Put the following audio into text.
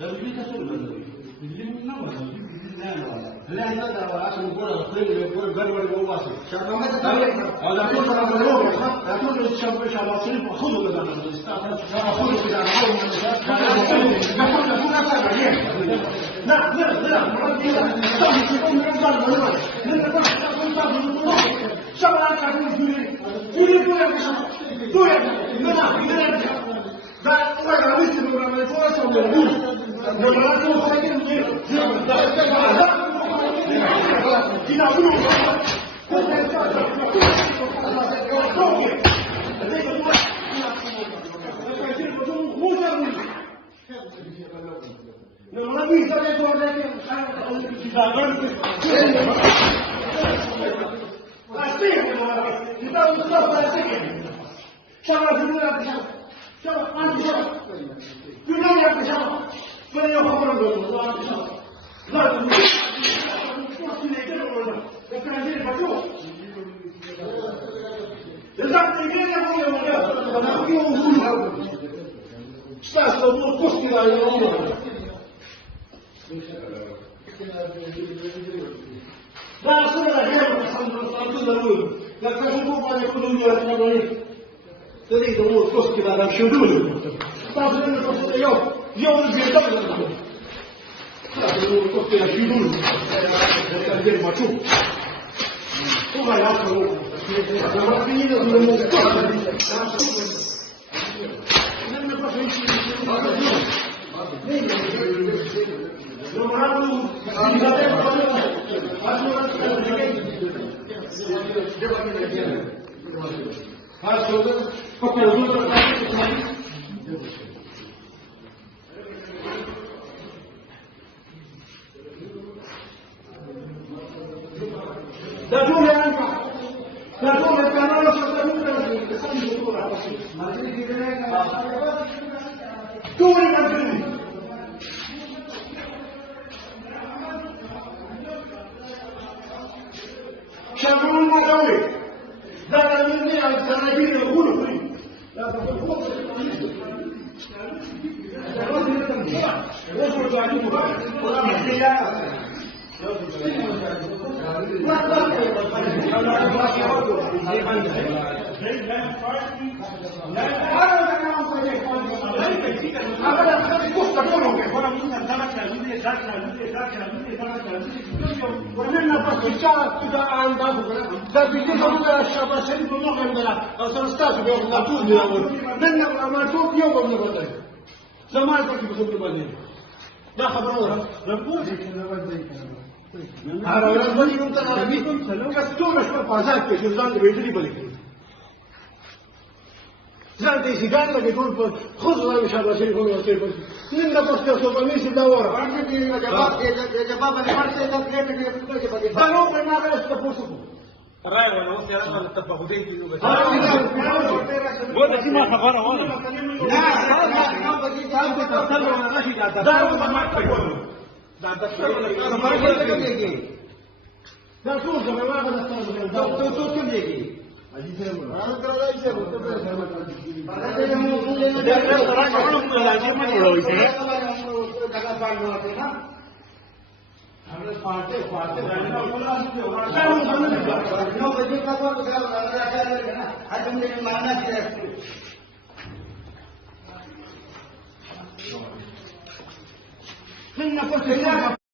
لو جيت اسوي اللي من نوع لا هذا عشان يقول الخير يقول بربر وواصل شباب ما تتعلم هذا كل ما بنقول لا كل الشباب شباب صريف خذوا لنا الاستاذ خذوا كده لا لا لا ما كده تقول من الضرب شباب كانوا يقولوا يا شباب لا ده ولا مثل ولا فوق ولا بول لما تقول خايفين